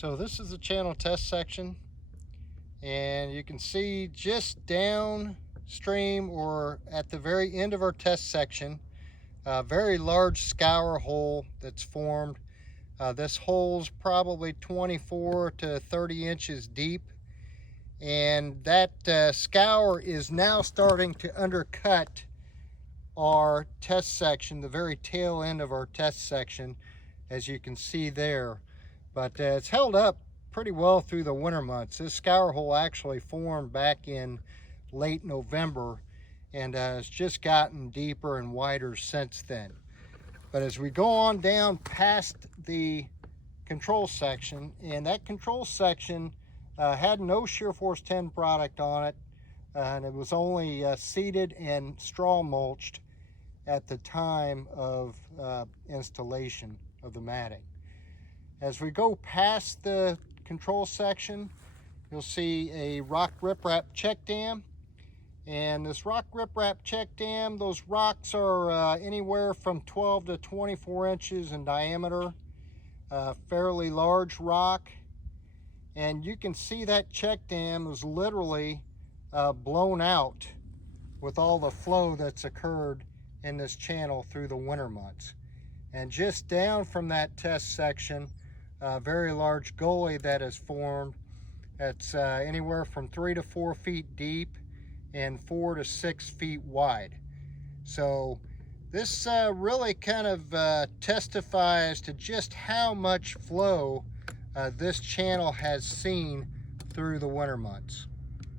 So this is the channel test section, and you can see just downstream or at the very end of our test section, a very large scour hole that's formed. This hole's probably 24 to 30 inches deep, and that scour is now starting to undercut our test section, the very tail end of our test section, as you can see there. But it's held up pretty well through the winter months. This scour hole actually formed back in late November, and it's just gotten deeper and wider since then. But as we go on down past the control section, and that control section had no ShearForce 10 product on it, and it was only seeded and straw mulched at the time of installation of the matting. As we go past the control section, you'll see a rock riprap check dam. And this rock riprap check dam, those rocks are anywhere from 12 to 24 inches in diameter, fairly large rock. And you can see that check dam is literally blown out with all the flow that's occurred in this channel through the winter months. And just down from that test section, a very large gully that is formed. That's anywhere from 3 to 4 feet deep and 4 to 6 feet wide. So this really kind of testifies to just how much flow this channel has seen through the winter months.